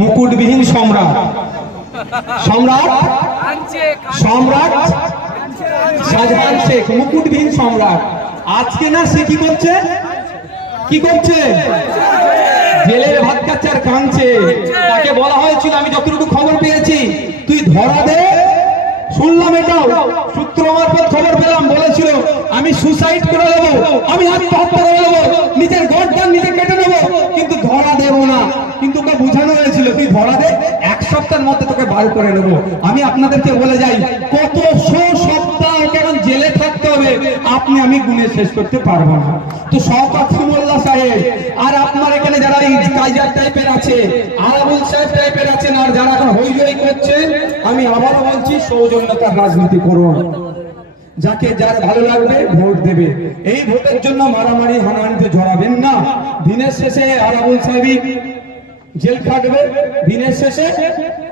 মুকুটবিহীন সম্রাট। সম্রাট? সম্রাট? শাহজাহান শেখ, মুকুটবিহীন সম্রাট। আজকে না সে কি করছে? কি করছে? জেলের ভাত খাচ্ছে কাঁদছে। তাকে বলা হয়েছিল, আমি যতটুকু খবর পেয়েছি, তুই ধরা দে। শুনলাম এটাও। সূত্র মারফত খবর পেলাম, বলেছিল, আমি সুসাইড করে নেব আমি আত্মহত্যা করে নেব নিজের গর্দান নিজে কেটে নেব কিন্তু ধরা দেবো না কিন্তু ওকে বোঝানো হয়েছিল তুই ধরা দে এক সপ্তাহের মধ্যে তোকে বার করে নেব। আমি আপনাদেরকে বলে যাই, কত শো সপ্তাহ এখন জেলে থাকতে হবে, আপনি আমি গুনে শেষ করতে পারব না। তো শওকত মোল্লা সাহেব, আর আপনার এখানে যারা কাইজার টাইপের আছে, আরাবুল সাহেব টাইপের আছেন, আর যারা এখন হই হই করছেন আমি আবারও বলছি, সৌজন্যতার রাজনীতি করুন। যাকে যার ভালো লাগবে, ভোট দেবে। এই ভোটের জন্য মারামারি, হানাহানিতে জড়াবেন না। দিনের শেষে আরাবুল সাহেবই জেল খাটবে, দিনের শেষে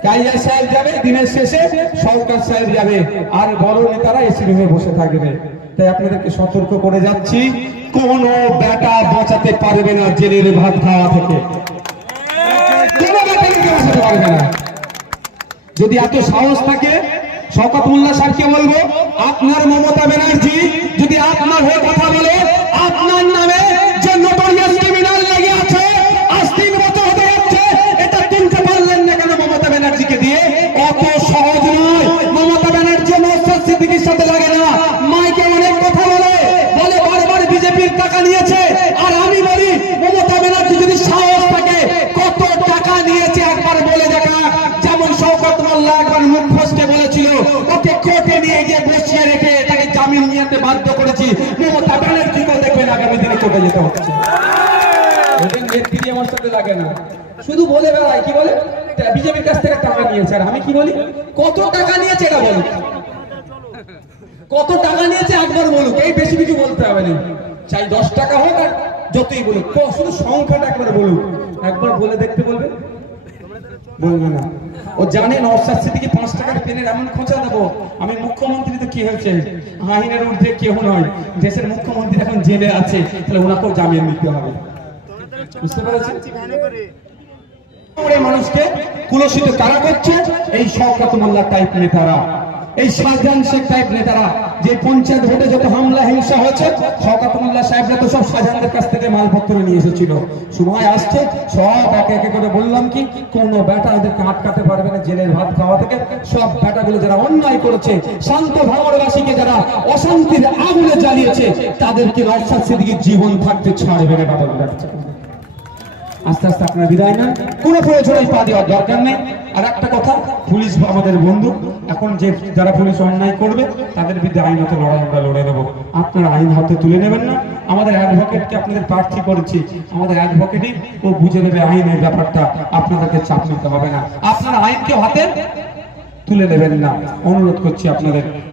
কাইয়া সাহেব যাবে, দিনের শেষে সরকার সাহেব যাবে। আর বড় নেতারা এসি রুমে বসে থাকবে। তাই আপনাদেরকে সতর্ক করে যাচ্ছি, কোন বেটা বাঁচাতে পারবে না জেলের ভাত খাওয়া থেকে। যদি এত সাহস থাকে শকত মোল্লা সাহেবকে বলব, আপনার নৌসাদ সাথে লাগে না। মাইকে অনেক কথা বলে বলে বারবার বিজেপির টাকা নিয়েছে। আর আমি বলি, মমতা ব্যানার্জি যদি সাহস থাকে, কত টাকা নিয়েছে একবার বলে দেখা। যেমন শওকত মোল্লা একবার মুখ ফসকে বলেছিল, ওকে কোর্টে নিয়ে গিয়ে বসিয়ে রেখে তাকে জামিন নিতে বাধ্য করেছি। মমতা ব্যানার্জিকেও দেখবেন আগামী দিনে কোর্টে যেতে হচ্ছে। শুধু বলে বেড়ায়, কি বলে? বিজেপির কাছ থেকে টাকা নিয়েছে। আর আমি কি বলি? কত টাকা নিয়েছে এটা বলো। কত টাকা নিয়েছে একবার বলুক, এই বেশি কিছু বলতে হবে না। চাই দশ টাকা হোক আর যতই বলুক শুধু সংখ্যাটা একবার বলুক। একবার বলে দেখতে বলবে? বলবে না। ও জানে নওশাদ সিদ্দিকি পাঁচ টাকার পেনের এমন খোঁচা দেবো। আমি মুখ্যমন্ত্রী তো কি হয়েছে আইনের ঊর্ধ্বে কেউ নয়। দেশের মুখ্যমন্ত্রী এখন জেলে আছে। তাহলে ওনাকেও জামিন নিতে হবে। বুঝতে পেরেছেন? মানুষকে কুলসিত কারা করছে? এই শওকত মোল্লা টাইপ নেতারা। এই শাহজাহান শেখ টাইপ নেতারা, যে পঞ্চায়েত ভোটে যত হামলা, হিংসা হয়েছে শওকত সাহেবরা তো সব শাহজাহানদের কাছ থেকে মালপত্র নিয়ে এসেছিল। সময় আসছে, সব একে একে করে বললাম কি, কোনো বেটা এদেরকে আটকাতে পারবে না জেলের ভাত খাওয়া থেকে। সব বেটাগুলো যারা অন্যায় করেছে, শান্ত ভাঙরবাসীকে যারা অশান্তির আগুনে জ্বালিয়েছে, তাদেরকে নরসাদ সিদ্দিকীর জীবন থাকতে ছাড়বে না বাবা আস্তে আস্তে আপনার বিদায় নেন। কোনো প্রয়োজনে পা দেওয়ার দরকার নেই। আর একটা পুলিশ আমাদের বন্ধু। এখন যে যারা পুলিশ অন্যায় করবে, তাদের বিরুদ্ধে আইনত লড়াই আমরা লড়ে দেবো। আপনারা আইন হাতে তুলে নেবেন না। আমাদের অ্যাডভোকেটকে আপনাদের প্রার্থী করেছি। আমাদের অ্যাডভোকেটই ও বুঝে নেবে আইনের ব্যাপারটা। আপনাদেরকে চাপ নিতে হবে না। আপনারা আইনকে হাতে তুলে নেবেন না। অনুরোধ করছি আপনাদের।